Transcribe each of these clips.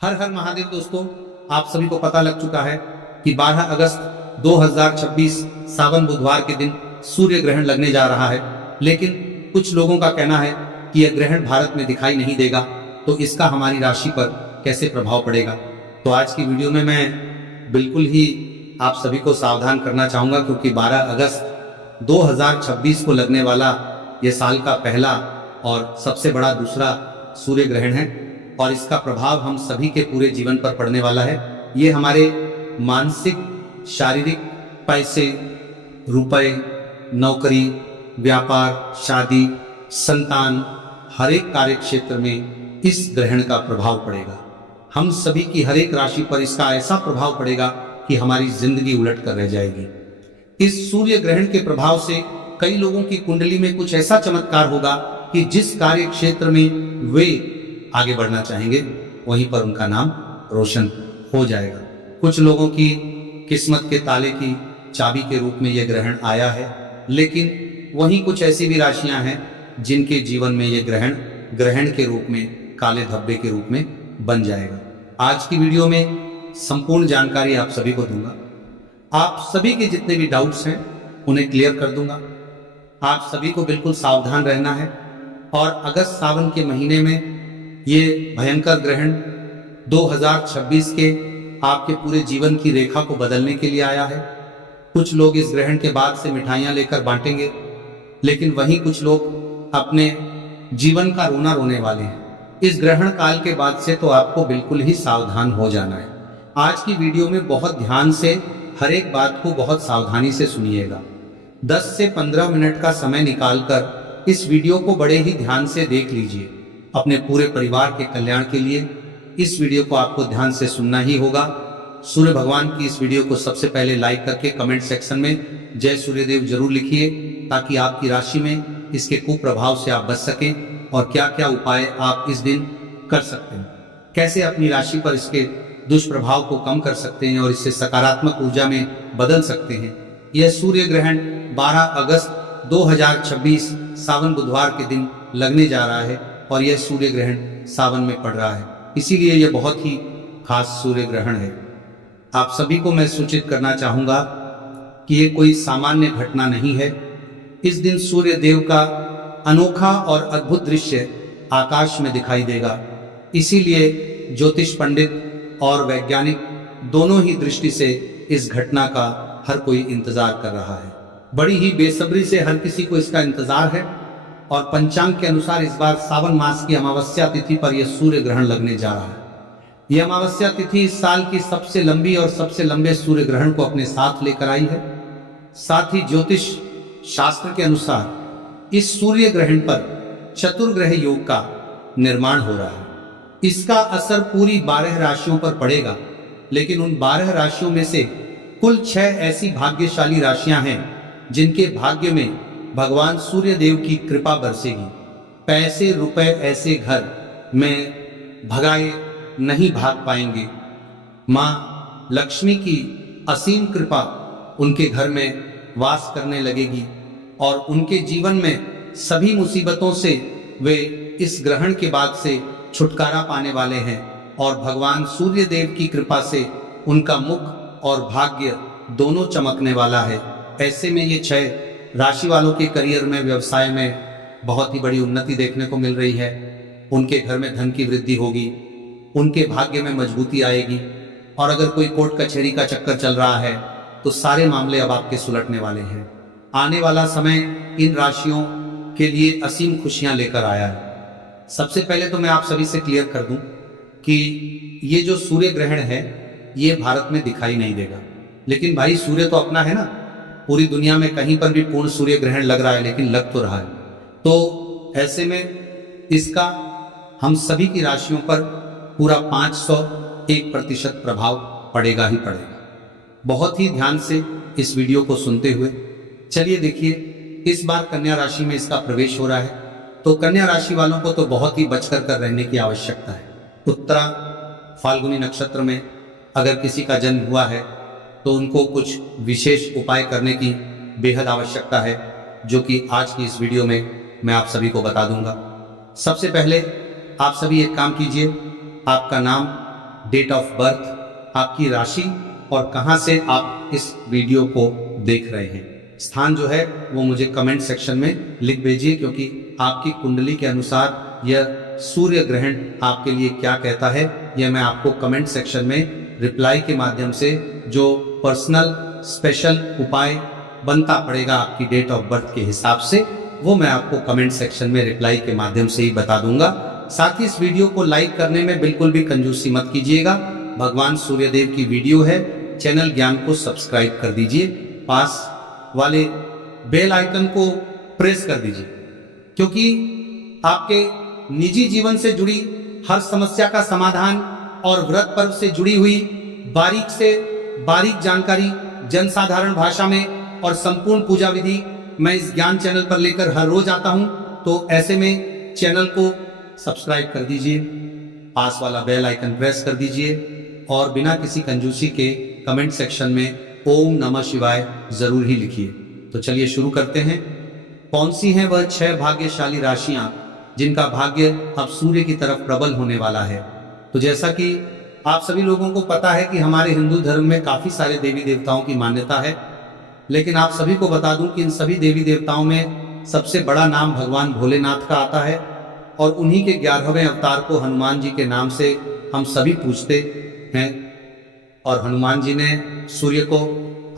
हर हर महादेव दोस्तों, आप सभी को पता लग चुका है कि 12 अगस्त 2026 सावन बुधवार के दिन सूर्य ग्रहण लगने जा रहा है। लेकिन कुछ लोगों का कहना है कि यह ग्रहण भारत में दिखाई नहीं देगा, तो इसका हमारी राशि पर कैसे प्रभाव पड़ेगा। तो आज की वीडियो में मैं बिल्कुल ही आप सभी को सावधान करना चाहूंगा, क्योंकि 12 अगस्त 2026 को लगने वाला यह साल का पहला और सबसे बड़ा दूसरा सूर्य ग्रहण है और इसका प्रभाव हम सभी के पूरे जीवन पर पड़ने वाला है। ये हमारे मानसिक, शारीरिक, पैसे, रुपए, नौकरी, व्यापार, शादी, संतान, हर एक कार्य क्षेत्र में इस ग्रहण का प्रभाव पड़ेगा। हम सभी की हर एक राशि पर इसका ऐसा प्रभाव पड़ेगा कि हमारी जिंदगी उलट कर रह जाएगी। इस सूर्य ग्रहण के प्रभाव से कई लोगों की कुंडली में कुछ ऐसा चमत्कार होगा कि जिस कार्य क्षेत्र में वे आगे बढ़ना चाहेंगे वहीं पर उनका नाम रोशन हो जाएगा। कुछ लोगों की किस्मत के ताले की चाबी के रूप में यह ग्रहण आया है, लेकिन वहीं कुछ ऐसी भी राशियां हैं जिनके जीवन में यह ग्रहण के रूप में, काले धब्बे के रूप में बन जाएगा। आज की वीडियो में संपूर्ण जानकारी आप सभी को दूंगा। आप सभी के जितने भी डाउट्स हैं उन्हें क्लियर कर दूंगा। आप सभी को बिल्कुल सावधान रहना है। और अगस्त सावन के महीने में ये भयंकर ग्रहण 2026 के आपके पूरे जीवन की रेखा को बदलने के लिए आया है। कुछ लोग इस ग्रहण के बाद से मिठाइयां लेकर बांटेंगे, लेकिन वहीं कुछ लोग अपने जीवन का रोना रोने वाले हैं। इस ग्रहण काल के बाद से तो आपको बिल्कुल ही सावधान हो जाना है। आज की वीडियो में बहुत ध्यान से हर एक बात को बहुत सावधानी से सुनिएगा। 10 से 15 मिनट का समय निकालकर इस वीडियो को बड़े ही ध्यान से देख लीजिए। अपने पूरे परिवार के कल्याण के लिए इस वीडियो को आपको ध्यान से सुनना ही होगा। सूर्य भगवान की इस वीडियो को सबसे पहले लाइक करके कमेंट सेक्शन में जय सूर्यदेव जरूर लिखिए, ताकि आपकी राशि में इसके कुप्रभाव से आप बच सकें और क्या क्या उपाय आप इस दिन कर सकते हैं, कैसे अपनी राशि पर इसके दुष्प्रभाव को कम कर सकते हैं और इससे सकारात्मक ऊर्जा में बदल सकते हैं। यह सूर्य ग्रहण 12 अगस्त 2026 सावन बुधवार के दिन लगने जा रहा है और यह सूर्य ग्रहण सावन में पड़ रहा है, इसीलिए यह बहुत ही खास सूर्य ग्रहण है। आप सभी को मैं सूचित करना चाहूंगा कि यह कोई सामान्य घटना नहीं है। इस दिन सूर्य देव का अनोखा और अद्भुत दृश्य आकाश में दिखाई देगा, इसीलिए ज्योतिष पंडित और वैज्ञानिक दोनों ही दृष्टि से इस घटना का हर कोई इंतजार कर रहा है। बड़ी ही बेसब्री से हर किसी को इसका इंतजार है और पंचांग के अनुसार इस बार सावन मास की अमावस्या तिथि पर यह सूर्य ग्रहण लगने जा रहा है। यह अमावस्या तिथि इस साल की सबसे लंबी और सबसे लंबे सूर्य ग्रहण को अपने साथ लेकर आई है। साथ ही ज्योतिष शास्त्र के अनुसार इस सूर्य ग्रहण पर चतुर्ग्रह योग का निर्माण हो रहा है। इसका असर पूरी 12 राशियों पर पड़ेगा, लेकिन उन 12 राशियों में से कुल 6 ऐसी भाग्यशाली राशियां हैं जिनके भाग्य में भगवान सूर्य देव की कृपा बरसेगी। पैसे, रुपए ऐसे घर में भगाए नहीं भाग पाएंगे। मां लक्ष्मी की असीम कृपा उनके घर में वास करने लगेगी और उनके जीवन में सभी मुसीबतों से वे इस ग्रहण के बाद से छुटकारा पाने वाले हैं और भगवान सूर्य देव की कृपा से उनका मुख और भाग्य दोनों चमकने वाला है। ऐसे में ये 6 राशि वालों के करियर में, व्यवसाय में बहुत ही बड़ी उन्नति देखने को मिल रही है। उनके घर में धन की वृद्धि होगी, उनके भाग्य में मजबूती आएगी और अगर कोई कोर्ट कचहरी का चक्कर चल रहा है तो सारे मामले अब आपके सुलटने वाले हैं। आने वाला समय इन राशियों के लिए असीम खुशियां लेकर आया है। सबसे पहले तो मैं आप सभी से क्लियर कर दूं कि ये जो सूर्य ग्रहण है ये भारत में दिखाई नहीं देगा, लेकिन भाई सूर्य तो अपना है ना। पूरी दुनिया में कहीं पर भी पूर्ण सूर्य ग्रहण लग रहा है, लेकिन लग तो रहा है। तो ऐसे में इसका हम सभी की राशियों पर पूरा 501% प्रभाव पड़ेगा ही पड़ेगा। बहुत ही ध्यान से इस वीडियो को सुनते हुए चलिए देखिए, इस बार कन्या राशि में इसका प्रवेश हो रहा है, तो कन्या राशि वालों को तो बहुत ही बचकर कर रहने की आवश्यकता है। उत्तरा फाल्गुनी नक्षत्र में अगर किसी का जन्म हुआ है तो उनको कुछ विशेष उपाय करने की बेहद आवश्यकता है, जो कि आज की इस वीडियो में मैं आप सभी को बता दूंगा। सबसे पहले आप सभी एक काम कीजिए, आपका नाम डेट ऑफ बर्थ, आपकी राशि और कहां से आप इस वीडियो को देख रहे हैं। स्थान जो है वो मुझे कमेंट सेक्शन में लिख भेजिए, क्योंकि आपकी कुंडली के अनुसार यह सूर्य ग्रहण आपके लिए क्या कहता है यह मैं आपको कमेंट सेक्शन में रिप्लाई के माध्यम से, जो पर्सनल स्पेशल उपाय बनता पड़ेगा आपकी डेट ऑफ बर्थ के हिसाब से, वो मैं आपको कमेंट सेक्शन में रिप्लाई के माध्यम से ही बता दूंगा। साथ ही इस वीडियो को लाइक करने में बिल्कुल भी कंजूसी मत कीजिएगा। भगवान सूर्यदेव की वीडियो है, चैनल ज्ञान को सब्सक्राइब कर दीजिए, पास वाले बेल आइकन को प्रेस कर दीजिए, क्योंकि आपके निजी जीवन से जुड़ी हर समस्या का समाधान और व्रत पर्व से जुड़ी हुई बारीक से बारीक जानकारी जनसाधारण भाषा में और संपूर्ण पूजा विधि मैं इस ज्ञान चैनल पर लेकर हर रोज आता हूं। तो ऐसे में चैनल को सब्सक्राइब कर दीजिए, पास वाला बेल आइकन प्रेस कर दीजिए और बिना किसी कंजूसी के कमेंट सेक्शन में ओम नमः शिवाय जरूर ही लिखिए। तो चलिए शुरू करते हैं। कौन सी हैं वह 6 भाग्यशाली राशियां जिनका भाग्य अब सूर्य की तरफ प्रबल होने वाला है। तो जैसा कि आप सभी लोगों को पता है कि हमारे हिंदू धर्म में काफी सारे देवी देवताओं की मान्यता है, लेकिन आप सभी को बता दूं कि इन सभी देवी देवताओं में सबसे बड़ा नाम भगवान भोलेनाथ का आता है और उन्हीं के 11वें अवतार को हनुमान जी के नाम से हम सभी पूजते हैं। और हनुमान जी ने सूर्य को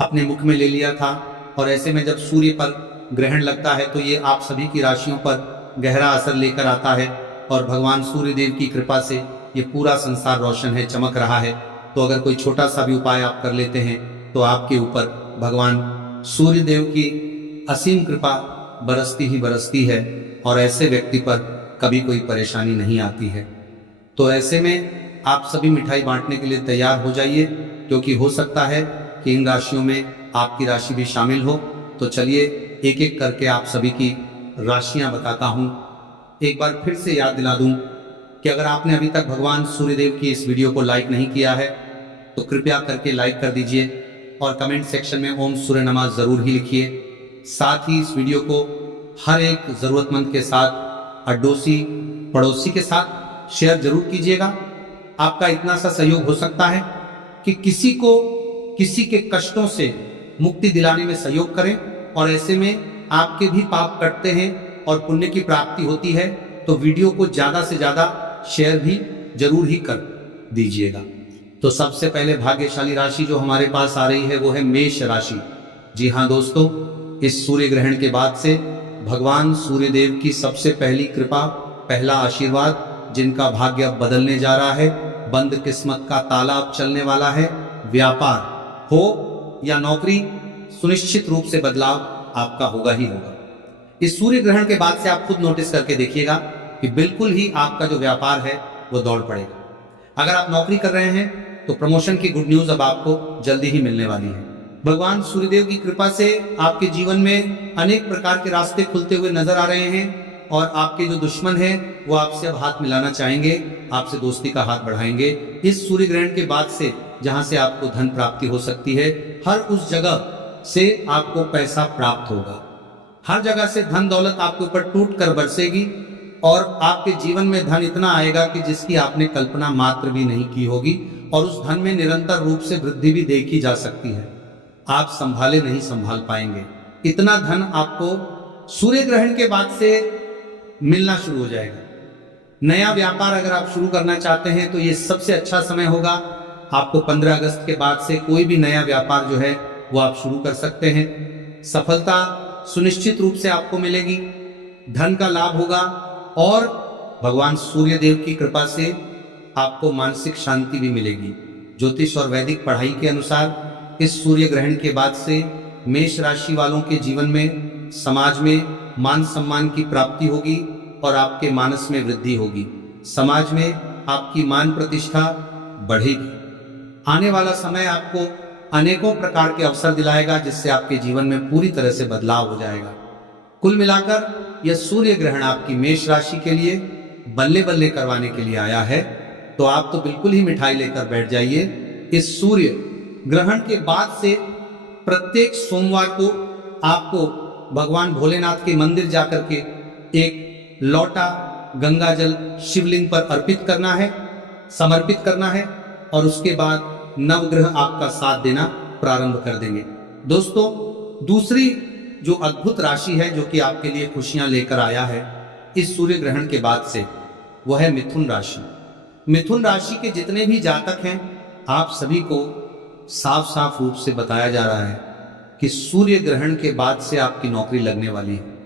अपने मुख में ले लिया था, और ऐसे में जब सूर्य पर ग्रहण लगता है तो ये आप सभी की राशियों पर गहरा असर लेकर आता है और भगवान सूर्यदेव की कृपा से ये पूरा संसार रोशन है, चमक रहा है। तो अगर कोई छोटा सा भी उपाय आप कर लेते हैं तो आपके ऊपर भगवान सूर्यदेव की असीम कृपा बरसती ही बरसती है और ऐसे व्यक्ति पर कभी कोई परेशानी नहीं आती है। तो ऐसे में आप सभी मिठाई बांटने के लिए तैयार हो जाइए, क्योंकि हो सकता है कि इन राशियों में आपकी राशि भी शामिल हो। तो चलिए एक एक करके आप सभी की राशियां बताता हूं। एक बार फिर से याद दिला दूं कि अगर आपने अभी तक भगवान सूर्यदेव की इस वीडियो को लाइक नहीं किया है तो कृपया करके लाइक कर दीजिए और कमेंट सेक्शन में ओम सूर्य नमः जरूर ही लिखिए। साथ ही इस वीडियो को हर एक जरूरतमंद के साथ, अड़ोसी पड़ोसी के साथ शेयर जरूर कीजिएगा। आपका इतना सा सहयोग हो सकता है कि किसी को किसी के कष्टों से मुक्ति दिलाने में सहयोग करें, और ऐसे में आपके भी पाप कटते हैं और पुण्य की प्राप्ति होती है। तो वीडियो को ज्यादा से ज्यादा शेयर भी जरूर ही कर दीजिएगा। तो सबसे पहले भाग्यशाली राशि जो हमारे पास आ रही है वो है मेष राशि। जी हाँ दोस्तों, इस सूर्य ग्रहण के बाद से भगवान सूर्यदेव की सबसे पहली कृपा, पहला आशीर्वाद, जिनका भाग्य अब बदलने जा रहा है, बंद किस्मत का ताला अब चलने वाला है। व्यापार हो या नौकरी, सुनिश्चित रूप से बदलाव आपका होगा ही होगा। इस सूर्य ग्रहण के बाद से आप खुद नोटिस करके देखिएगा कि बिल्कुल ही आपका जो व्यापार है वो दौड़ पड़ेगा। अगर आप नौकरी कर रहे हैं तो प्रमोशन की गुड न्यूज अब आपको जल्दी ही मिलने वाली है। भगवान सूर्यदेव की कृपा से आपके जीवन में अनेक प्रकार के रास्ते खुलते हुए नजर आ रहे हैं, और आपके जो दुश्मन हैं वो आपसे अब हाथ मिलाना चाहेंगे, आपसे दोस्ती का हाथ बढ़ाएंगे। इस सूर्य ग्रहण के बाद से जहां से आपको धन प्राप्ति हो सकती है, हर उस जगह से आपको पैसा प्राप्त होगा। हर जगह से धन दौलत आपके ऊपर टूट कर बरसेगी और आपके जीवन में धन इतना आएगा कि जिसकी आपने कल्पना मात्र भी नहीं की होगी, और उस धन में निरंतर रूप से वृद्धि भी देखी जा सकती है। आप संभाले नहीं संभाल पाएंगे, इतना धन आपको सूर्य ग्रहण के बाद से मिलना शुरू हो जाएगा। नया व्यापार अगर आप शुरू करना चाहते हैं तो ये सबसे अच्छा समय होगा। आपको 15 अगस्त के बाद से कोई भी नया व्यापार जो है वो आप शुरू कर सकते हैं। सफलता सुनिश्चित रूप से आपको मिलेगी, धन का लाभ होगा, और भगवान सूर्यदेव की कृपा से आपको मानसिक शांति भी मिलेगी। ज्योतिष और वैदिक पढ़ाई के अनुसार इस सूर्य ग्रहण के बाद से मेष राशि वालों के जीवन में, समाज में मान सम्मान की प्राप्ति होगी और आपके मानस में वृद्धि होगी। समाज में आपकी मान प्रतिष्ठा बढ़ेगी। आने वाला समय आपको अनेकों प्रकार के अवसर दिलाएगा, जिससे आपके जीवन में पूरी तरह से बदलाव हो जाएगा। कुल मिलाकर यह सूर्य ग्रहण आपकी मेष राशि के लिए बल्ले बल्ले करवाने के लिए आया है। तो आप तो बिल्कुल ही मिठाई लेकर बैठ जाइए। इस सूर्य ग्रहण के बाद से प्रत्येक सोमवार को आपको भगवान भोलेनाथ के मंदिर जाकर के एक लौटा गंगा जल शिवलिंग पर अर्पित करना है, समर्पित करना है, और उसके बाद नवग्रह आपका साथ देना प्रारंभ कर देंगे। दोस्तों, दूसरी जो अद्भुत राशि है जो कि आपके लिए खुशियां लेकर आया है इस सूर्य ग्रहण के बाद से, वह है मिथुन राशि। मिथुन राशि के जितने भी जातक हैं, आप सभी को साफ साफ रूप से बताया जा रहा है कि सूर्य ग्रहण के बाद से आपकी नौकरी लगने वाली है।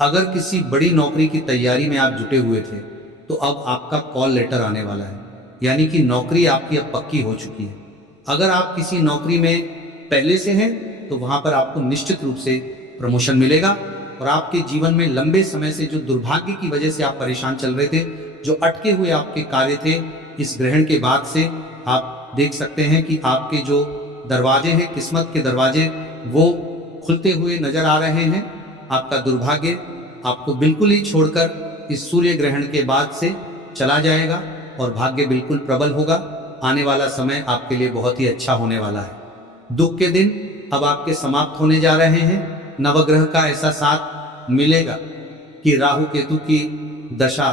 अगर किसी बड़ी नौकरी की तैयारी में आप जुटे हुए थे तो अब आपका कॉल लेटर आने वाला है, यानी कि नौकरी आपकी अब पक्की हो चुकी है। अगर आप किसी नौकरी में पहले से हैं तो वहां पर आपको निश्चित रूप से प्रमोशन मिलेगा और आपके जीवन में लंबे समय से जो दुर्भाग्य की वजह से आप परेशान चल रहे थे, जो अटके हुए आपके कार्य थे, इस ग्रहण के बाद से आप देख सकते हैं कि आपके जो दरवाजे हैं, किस्मत के दरवाजे, वो खुलते हुए नजर आ रहे हैं। आपका दुर्भाग्य आपको बिल्कुल ही छोड़कर इस सूर्य ग्रहण के बाद से चला जाएगा और भाग्य बिल्कुल प्रबल होगा। आने वाला समय आपके लिए बहुत ही अच्छा होने वाला है। दुख के दिन अब आपके समाप्त होने जा रहे हैं। नवग्रह का ऐसा साथ मिलेगा कि राहु केतु की दशा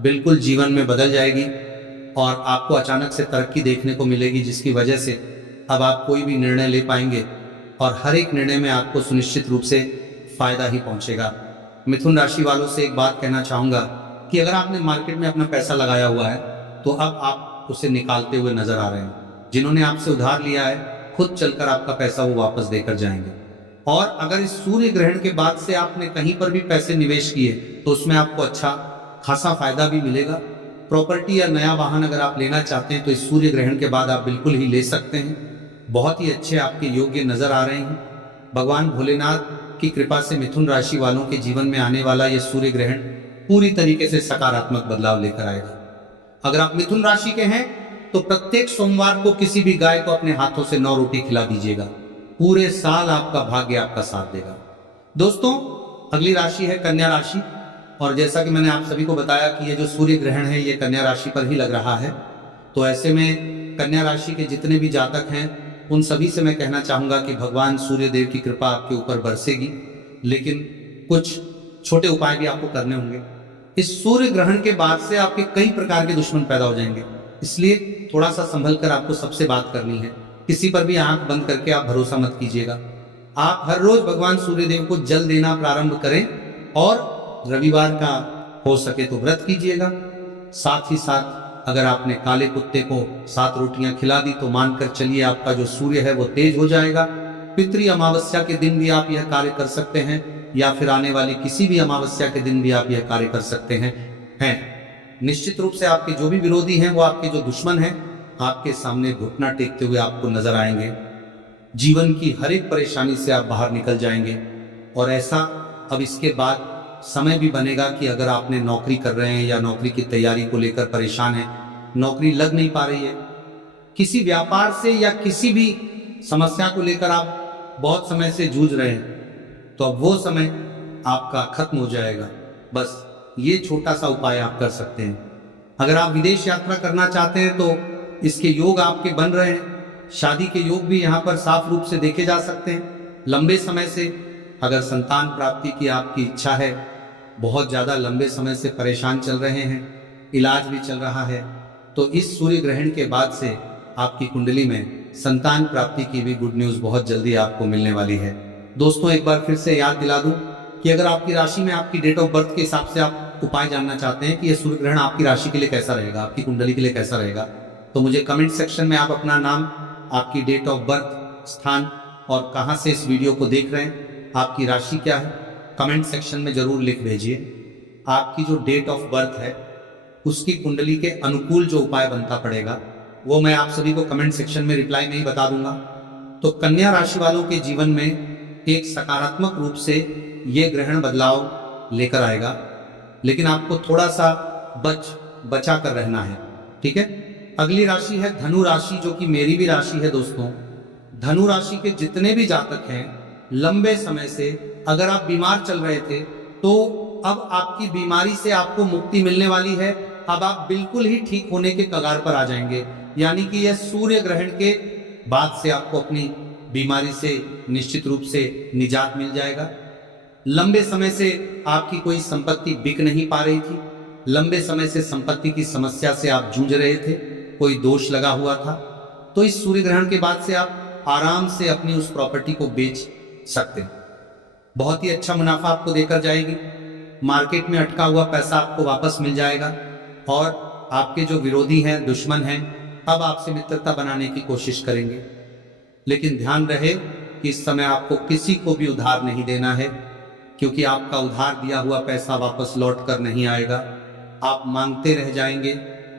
बिल्कुल जीवन में बदल जाएगी और आपको अचानक से तरक्की देखने को मिलेगी, जिसकी वजह से अब आप कोई भी निर्णय ले पाएंगे और हर एक निर्णय में आपको सुनिश्चित रूप से फायदा ही पहुंचेगा। मिथुन राशि वालों से एक बात कहना चाहूंगा कि अगर आपने मार्केट में अपना पैसा लगाया हुआ है तो अब आप उसे निकालते हुए नजर आ रहे हैं। जिन्होंने आपसे उधार लिया है, खुद चलकर आपका पैसा वो वापस देकर जाएंगे। और अगर इस सूर्य ग्रहण के बाद से आपने कहीं पर भी पैसे निवेश किए तो उसमें आपको अच्छा खासा फायदा भी मिलेगा। प्रॉपर्टी या नया वाहन अगर आप लेना चाहते हैं तो इस सूर्य ग्रहण के बाद आप बिल्कुल ही ले सकते हैं। बहुत ही अच्छे आपके योग्य नजर आ रहे हैं। भगवान भोलेनाथ की कृपा से मिथुन राशि वालों के जीवन में आने वाला यह सूर्य ग्रहण पूरी तरीके से सकारात्मक बदलाव लेकर आएगा। अगर आप मिथुन राशि के हैं तो प्रत्येक सोमवार को किसी भी गाय को अपने हाथों से 9 रोटी खिला दीजिएगा। पूरे साल आपका भाग्य आपका साथ देगा। दोस्तों, अगली राशि है कन्या राशि और जैसा कि मैंने आप सभी को बताया कि ये जो सूर्य ग्रहण है ये कन्या राशि पर ही लग रहा है, तो ऐसे में कन्या राशि के जितने भी जातक हैं उन सभी से मैं कहना चाहूंगा कि भगवान सूर्य देव की कृपा आपके ऊपर बरसेगी, लेकिन कुछ छोटे उपाय भी आपको करने होंगे। इस सूर्य ग्रहण के बाद से आपके कई प्रकार के दुश्मन पैदा हो जाएंगे, इसलिए थोड़ा सा संभल कर आपको सबसे बात करनी है। किसी पर भी आंख बंद करके आप भरोसा मत कीजिएगा। आप हर रोज भगवान सूर्य देव को जल देना प्रारंभ करें और रविवार का हो सके तो व्रत कीजिएगा। साथ ही साथ अगर आपने काले कुत्ते को 7 रोटियां खिला दी तो मानकर चलिए आपका जो सूर्य है वो तेज हो जाएगा। पितृ अमावस्या के दिन भी आप यह कार्य कर सकते हैं या फिर आने वाली किसी भी अमावस्या के दिन भी आप यह कार्य कर सकते हैं। निश्चित रूप से आपके जो भी विरोधी हैं, वो आपके जो दुश्मन हैं, आपके सामने घुटना टेकते हुए आपको नजर आएंगे। जीवन की हर एक परेशानी से आप बाहर निकल जाएंगे और ऐसा अब इसके बाद समय भी बनेगा कि अगर आपने नौकरी कर रहे हैं या नौकरी की तैयारी को लेकर परेशान हैं, नौकरी लग नहीं पा रही है, किसी व्यापार से या किसी भी समस्या को लेकर आप बहुत समय से जूझ रहे हैं, तो अब वो समय आपका खत्म हो जाएगा। बस ये छोटा सा उपाय आप कर सकते हैं। अगर आप विदेश यात्रा करना चाहते हैं तो इसके योग आपके बन रहे हैं। शादी के योग भी यहाँ पर साफ रूप से देखे जा सकते हैं। लंबे समय से अगर संतान प्राप्ति की आपकी इच्छा है, बहुत ज़्यादा लंबे समय से परेशान चल रहे हैं, इलाज भी चल रहा है, तो इस सूर्य ग्रहण के बाद से आपकी कुंडली में संतान प्राप्ति की भी गुड न्यूज़ बहुत जल्दी आपको मिलने वाली है। दोस्तों, एक बार फिर से याद दिला दूं कि अगर आपकी राशि में आपकी डेट ऑफ बर्थ के हिसाब से आप उपाय जानना चाहते हैं कि यह सूर्य ग्रहण आपकी राशि के लिए कैसा रहेगा, आपकी कुंडली के लिए कैसा रहेगा, तो मुझे कमेंट सेक्शन में आप अपना नाम, आपकी डेट ऑफ बर्थ, स्थान और कहां से इस वीडियो को देख रहे हैं, आपकी राशि क्या है, कमेंट सेक्शन में जरूर लिख भेजिए। आपकी जो डेट ऑफ बर्थ है उसकी कुंडली के अनुकूल जो उपाय बनता पड़ेगा वो मैं आप सभी को कमेंट सेक्शन में रिप्लाई में ही बता दूंगा। तो कन्या राशि वालों के जीवन में एक सकारात्मक रूप से ये ग्रहण बदलाव लेकर आएगा, लेकिन आपको थोड़ा सा बचा कर रहना है, ठीक है। अगली राशि है धनु राशि, जो कि मेरी भी राशि है। दोस्तों, धनु राशि के जितने भी जातक हैं, लंबे समय से अगर आप बीमार चल रहे थे तो अब आपकी बीमारी से आपको मुक्ति मिलने वाली है। अब आप बिल्कुल ही ठीक होने के कगार पर आ जाएंगे, यानी कि यह सूर्य ग्रहण के बाद से आपको अपनी बीमारी से निश्चित रूप से निजात मिल जाएगा। लंबे समय से आपकी कोई संपत्ति बिक नहीं पा रही थी, लंबे समय से संपत्ति की समस्या से आप जूझ रहे थे, कोई दोष लगा हुआ था, तो इस सूर्य ग्रहण के बाद से आप आराम से अपनी उस प्रॉपर्टी को बेच सकते हैं। बहुत ही अच्छा मुनाफा आपको देकर जाएगी। मार्केट में अटका हुआ पैसा आपको वापस मिल जाएगा और आपके जो विरोधी हैं, दुश्मन हैं, अब आपसे मित्रता बनाने की कोशिश करेंगे। लेकिन ध्यान रहे कि इस समय आपको किसी को भी उधार नहीं देना है, क्योंकि आपका उधार दिया हुआ पैसा वापस लौट कर नहीं आएगा। आप मांगते रह जाएंगे,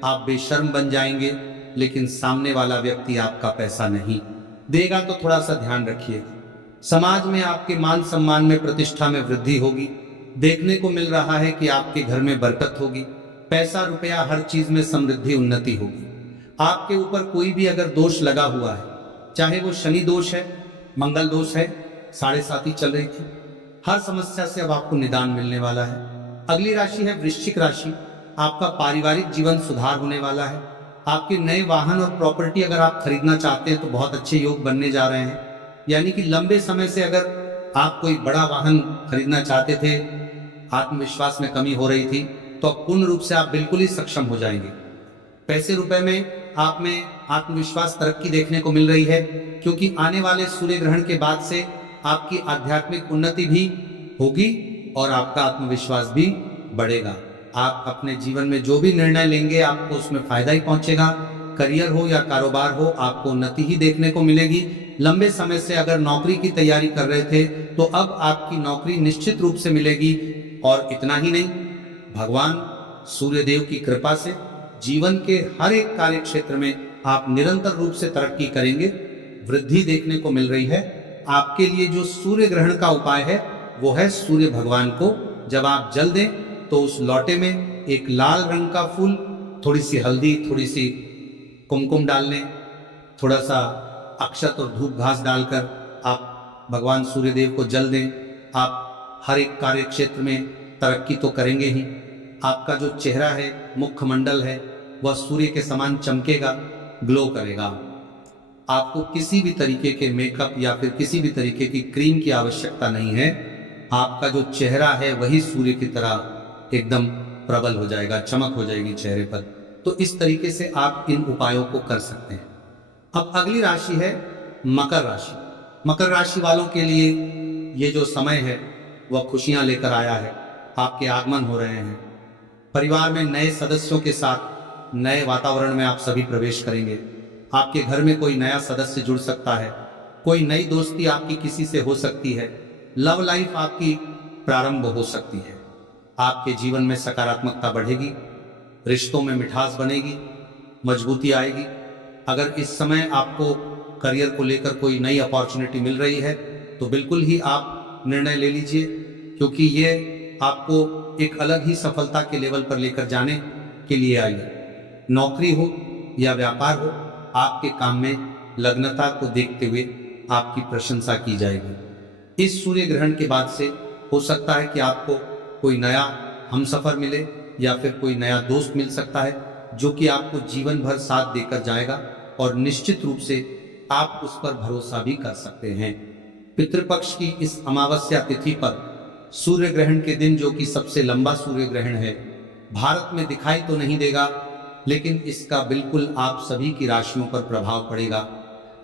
आप बेशर्म बन जाएंगे, लेकिन सामने वाला व्यक्ति आपका पैसा नहीं देगा। तो थोड़ा सा ध्यान रखिए। समाज में आपके मान सम्मान में, प्रतिष्ठा में वृद्धि होगी। देखने को मिल रहा है कि आपके घर में बरकत होगी, पैसा रुपया हर चीज में समृद्धि उन्नति होगी। आपके ऊपर कोई भी अगर दोष लगा हुआ है, चाहे वो शनि दोष है, मंगल दोष है, 7.5 चल रही थी, हर समस्या से अब आपको निदान मिलने वाला है। अगली राशि है वृश्चिक राशि। आपका पारिवारिक जीवन सुधार होने वाला है। आपके नए वाहन और प्रॉपर्टी अगर आप खरीदना चाहते हैं तो बहुत अच्छे योग बनने जा रहे हैं। यानी कि लंबे समय से अगर आप कोई बड़ा वाहन खरीदना चाहते थे, आत्मविश्वास में कमी हो रही थी, तो अब पूर्ण रूप से आप बिल्कुल ही सक्षम हो जाएंगे। पैसे रुपए में आप में आत्मविश्वास, तरक्की देखने को मिल रही है, क्योंकि आने वाले सूर्य ग्रहण के बाद से आपकी आध्यात्मिक उन्नति भी होगी और आपका आत्मविश्वास भी बढ़ेगा। आप अपने जीवन में जो भी निर्णय लेंगे आपको उसमें फायदा ही पहुंचेगा। करियर हो या कारोबार हो, आपको उन्नति ही देखने को मिलेगी। लंबे समय से अगर नौकरी की तैयारी कर रहे थे तो अब आपकी नौकरी निश्चित रूप से मिलेगी। और इतना ही नहीं, भगवान सूर्यदेव की कृपा से जीवन के हर एक कार्य क्षेत्र में आप निरंतर रूप से तरक्की करेंगे, वृद्धि देखने को मिल रही है। आपके लिए जो सूर्य ग्रहण का उपाय है वो है सूर्य भगवान को जब आप जल दें तो उस लोटे में एक लाल रंग का फूल, थोड़ी सी हल्दी, थोड़ी सी कुमकुम डाल लें, थोड़ा सा अक्षत और धूप घास डालकर आप भगवान सूर्यदेव को जल दें। आप हर एक कार्य क्षेत्र में तरक्की तो करेंगे ही। आपका जो चेहरा है, मुखमंडल है, वह सूर्य के समान चमकेगा, ग्लो करेगा। आपको किसी भी तरीके के मेकअप या फिर किसी भी तरीके की क्रीम की आवश्यकता नहीं है। आपका जो चेहरा है वही सूर्य की तरह एकदम प्रबल हो जाएगा, चमक हो जाएगी चेहरे पर। तो इस तरीके से आप इन उपायों को कर सकते हैं। अब अगली राशि है मकर राशि। मकर राशि वालों के लिए ये जो समय है वह खुशियां लेकर आया है। आपके आगमन हो रहे हैं। परिवार में नए सदस्यों के साथ नए वातावरण में आप सभी प्रवेश करेंगे। आपके घर में कोई नया सदस्य जुड़ सकता है। कोई नई दोस्ती आपकी किसी से हो सकती है। लव लाइफ आपकी प्रारंभ हो सकती है। आपके जीवन में सकारात्मकता बढ़ेगी, रिश्तों में मिठास बनेगी, मजबूती आएगी। अगर इस समय आपको करियर को लेकर कोई नई अपॉर्चुनिटी मिल रही है तो बिल्कुल ही आप निर्णय ले लीजिए, क्योंकि ये आपको एक अलग ही सफलता के लेवल पर लेकर जाने के लिए आई है। नौकरी हो या व्यापार हो, आपके काम में लग्नता को देखते हुए आपकी प्रशंसा की जाएगी। इस सूर्य ग्रहण के बाद से हो सकता है कि आपको कोई नया हमसफर मिले या फिर कोई नया दोस्त मिल सकता है, जो कि आपको जीवन भर साथ देकर जाएगा और निश्चित रूप से आप उस पर भरोसा भी कर सकते हैं। पितृपक्ष की इस अमावस्या तिथि पर सूर्य ग्रहण के दिन, जो कि सबसे लंबा सूर्य ग्रहण है, भारत में दिखाई तो नहीं देगा, लेकिन इसका बिल्कुल आप सभी की राशियों पर प्रभाव पड़ेगा।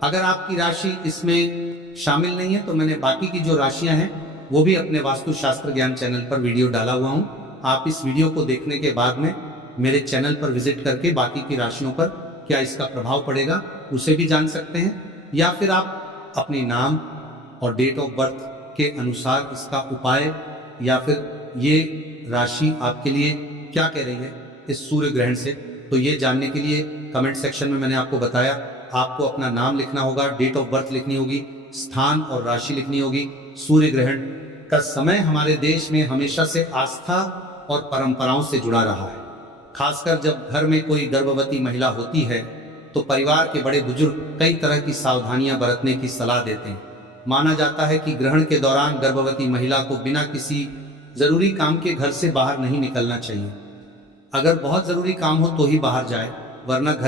अगर आपकी राशि इसमें शामिल नहीं है तो मैंने बाकी की जो राशियां हैं वो भी अपने वास्तुशास्त्र ज्ञान चैनल पर वीडियो डाला हुआ हूं। आप इस वीडियो को देखने के बाद में मेरे चैनल पर विजिट करके बाकी की राशियों पर क्या इसका प्रभाव पड़ेगा उसे भी जान सकते हैं, या फिर आप अपने नाम और डेट ऑफ बर्थ के अनुसार इसका उपाय या फिर ये राशि आपके लिए क्या कह रही है इस सूर्य ग्रहण से, तो ये जानने के लिए कमेंट सेक्शन में मैंने आपको बताया, आपको अपना नाम लिखना होगा, डेट ऑफ बर्थ लिखनी होगी, स्थान और राशि लिखनी होगी। सूर्य ग्रहण का समय हमारे देश में हमेशा से आस्था और परंपराओं से जुड़ा रहा है। खासकर जब घर में कोई गर्भवती महिला होती है तो परिवार के बड़े बुजुर्ग कई तरह की सावधानियां बरतने की सलाह देते हैं। माना जाता है कि ग्रहण के दौरान गर्भवती महिला को बिना किसी जरूरी काम के घर से बाहर नहीं निकलना चाहिए। अगर बहुत जरूरी काम हो तो ही बाहर जाए, वरना घर